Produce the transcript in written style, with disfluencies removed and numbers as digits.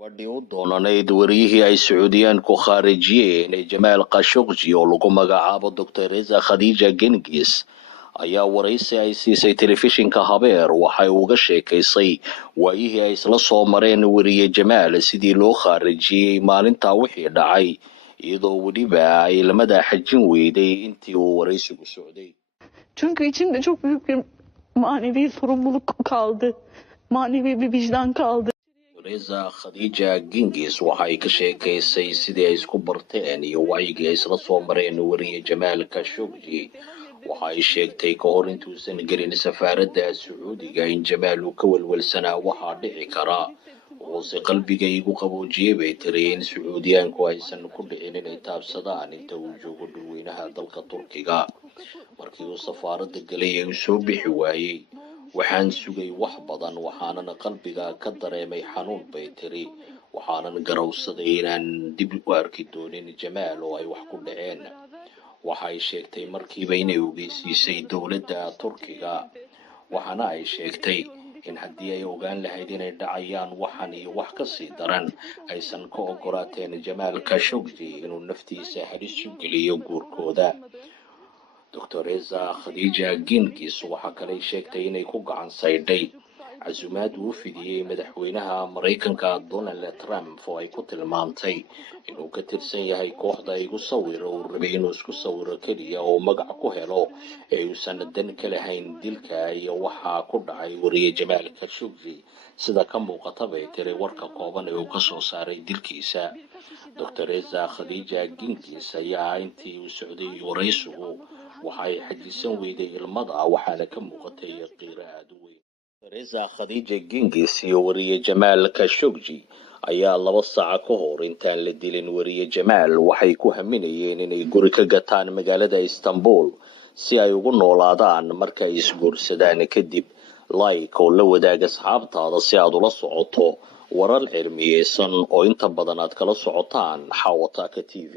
gabadhii u doonanayd wariyihii ay Sacuudiyaan ku khaarijiyeen Jamaal Khashoggi oo lagu magacaabo Dr. Reza Khadija Genghis ayaa waraysi ay siisay telefishinka Habeer waxay uga sheekaysay waayihii ay isla soo mareen wariye Jamaal sidii loo khaarijiyay maalinta wixii dhacay iyadoo weliba ay lamada xajin weyday intii uu waraysigu socday. Çünkü içimde çok büyük bir manevi sorumluluk kaldı. Manevi bir vicdan kaldı. Reza Khadija Genghis waxay ka sheekaysay sidii ay isku barteen iyo waayigii ay isla soo mareen wariye Jamaal Khashoggi. waxay sheegtay ka hor intuusan gelin safaaradda Sacuudiga in Jamaal uu ka walwalsanaa waxaa dhici kara hoose qalbigaygu qaboojiyay bay tiri in Sacuudiyaanku aysan ku dhicin inay taabsadaan inta uu joogo dhulweynaha dalka Turkiga. markii uu safaaradda galay uu soo bixi waayay waxaan sugay wax badan waxaanan qalbiga ka dareemay xanuun bay tiri waxaanan garowsaday inaan dib u arki doonin Jamaal oo ay wax ku dhaceen. waxay sheegtay markiiba inay ogeysiisay dowladda Turkiga waxaana ay sheegtay in haddii ay ogaan lahayd inay dhacayaan waxan iyo wax ka sii daran aysan ka ogolaateen Jamaal Khashoggi inuu naftiisa halis u geliyo guurkooda. Dr. Reza Khadija Genghis waxa kale ay sheegtay inay ku gacan saydhay casuumaad uu fidiyay madaxweynaha Mareykanka Donald Trump oo ay ku tilmaantay inuu ka tirsan yahay kooxda igu sawiro uu rabay inuu isku sawiro keliya oo magac ku helo ee uusan dan ka lahayn dilka iyo waxa ku dhacay wariye Jamaal Khashoggi sida ka muuqata bay tiri warka kooban ee uu ka soo saaray dilkiisa. Dr. Reza Khadija Genghis ayaa intii uu socday waraysigu waxay xajisan weyday ilmada waxaana ka muuqatay qiiraad weyn. Reza Khadija Genghis iyo wariye Jamaal Khashoggi ayaa 2 saac ka hor intaan la dilin wariye Jamaal waxay ku haminayeen inay guri ka gataan magaalada Istanbul si ay ugu noolaadaan marka ay isguursadaan kadib. like oo la wadaaga asxaabtaada si aad ula socoto warar cilmiyeysan oo inta badan aad kala socotaan Xawataka TV.